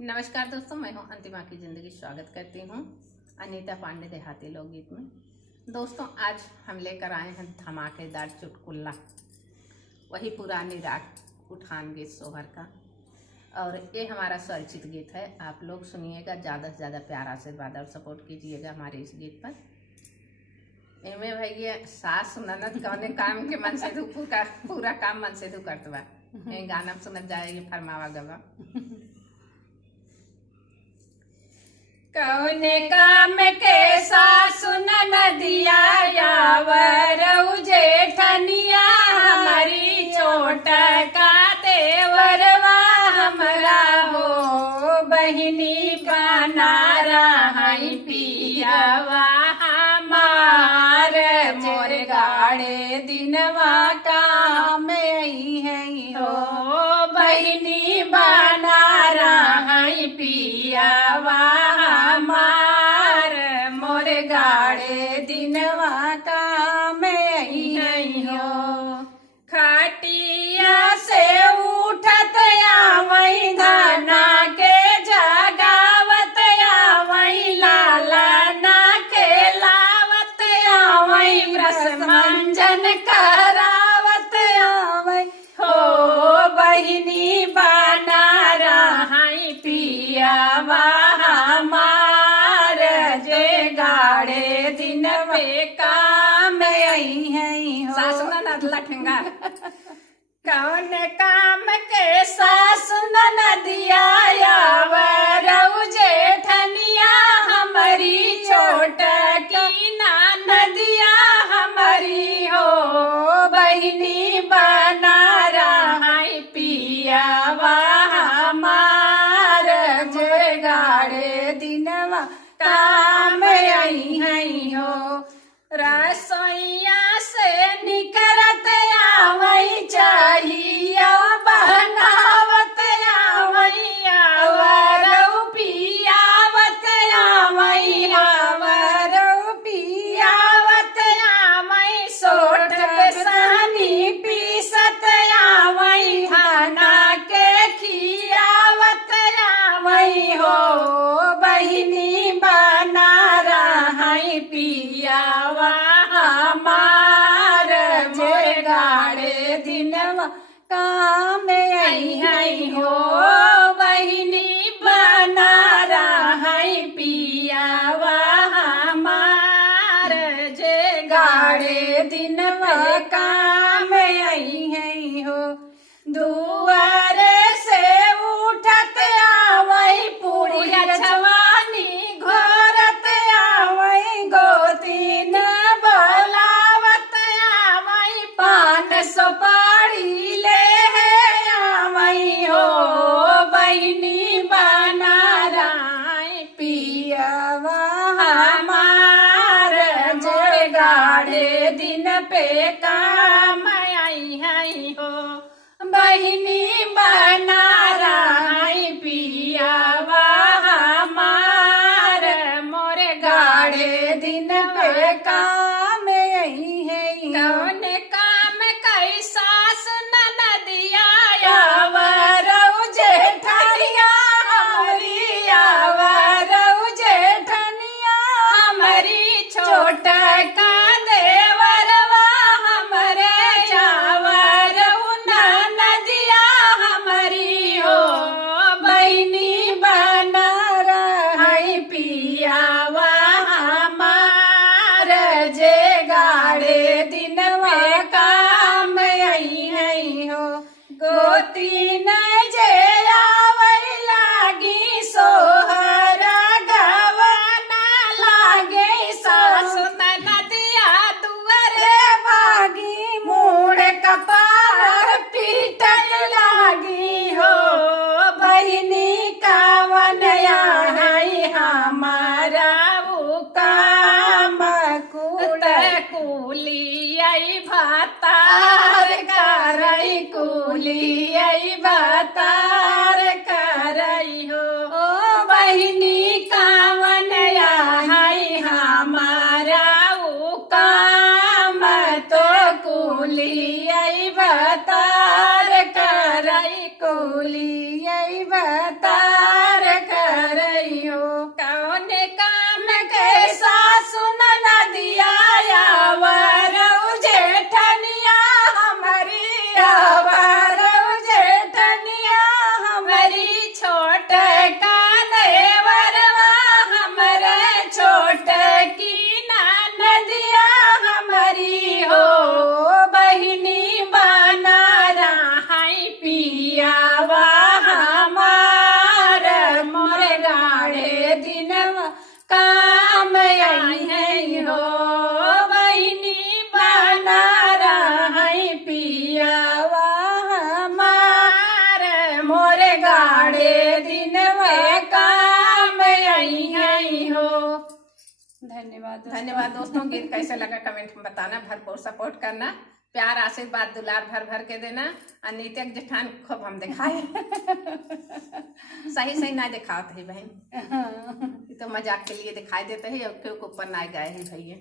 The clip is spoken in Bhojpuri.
नमस्कार दोस्तों, मैं हूं अंतिमा की जिंदगी। स्वागत करती हूं अनीता पांडे देहाती लोकगीत में। दोस्तों, आज हम लेकर आए हैं धमाकेदार चुटकुला, वही पुरानी राग उठान गीत सोहर का। और ये हमारा स्वरचित गीत है। आप लोग सुनिएगा, ज़्यादा से ज़्यादा प्यार आशीर्वाद और सपोर्ट कीजिएगा हमारे इस गीत पर। इनमें भैया सास ननद कौने काम के मन से पूरा काम मन से करत बा। ये गाना सुनत जाए, फरमावा गवा। कौने काम के सासु ननदिया यावरऊ जेठनिया, हमारी चोट का देवरवा हमरा हो बहिनी बना रही पियावा हमार। मोर गाड़े दिनवा काम आई है हो बहिनी बना रही पियावा हमार। मोर गाड़े दिनवा काम आई है हो। खटिया से उठत आवई धना के जगावत आवई, लाला ना के लावत आवई, रस मंजन करावत आवई हो बहिनी बना रही पियावा हमार। जे गाड़े दिन पे काम आई है हो। सासु ननद लठंगा कौन काम के सासु ननदिया यावरऊ जेठनिया, हमारी छोट की ननदिया हमारी हो बहिनी बना रही पियावा हमार। जे गाड़े दिनवा काम आई है हो। रसोईया से निकरत आवई चाहिया, बनावत आवई आवरऊ पियावत आवई, आवरऊ पियावत आवई, सोट पे सानी पीसत आवई, खाना के खियावत आवई हो बहिनी बना रही पियावा हमार। जे गाड़े दिनवा काम आई है हो बहिनी बना रही पियावा हमार। जे गाड़े दिनवा काम आई है हो। दुआर से उठत आवई पूरी छवानी घोरत आवई, गोतीन बोलावत आवई, पान सुपारी ले आवई हो बहिनी बना रही पियावा हमार। जे गाड़े दिन पे काम आई है हो बहिनी बना रही पियावा हमार। मोर गाड़े दिन पे काम आई है। कौन काम कई सास ननदिया यावरऊ जेठनिया, हमारी यावरऊ जेठनिया हमारी छोट का देवरवा हमरे यावरऊ ननदिया हमारी हो बहिनी बना रही पियावा हमार। जे गाड़े दिनवा काम आई है हो। गोतीन जे आवई लागी सोहरा गवाना लागे, सासु ननदिया दुआरे भागी, मुड़ कपार पीटत लागी हो बहिनी कावन आई हमारा वो काम। कूली आई भातार करई, कूली आई भातार करई हो बहिनी कावन आई हमारा वो काम। तो कूली आई भातार करई, कूली आई भातार धन्यवाद धन्यवाद दोस्तों। गीत कैसे लगा कमेंट में बताना, भरपूर सपोर्ट करना, प्यार आशीर्वाद दुलार भर भर के देना। अनीता के जेठान खूब हम दिखाए सही सही ना दिखाते है बहन, तो मजाक के लिए दिखाई देते है, अब क्यों ऊपर ना गए है भैया।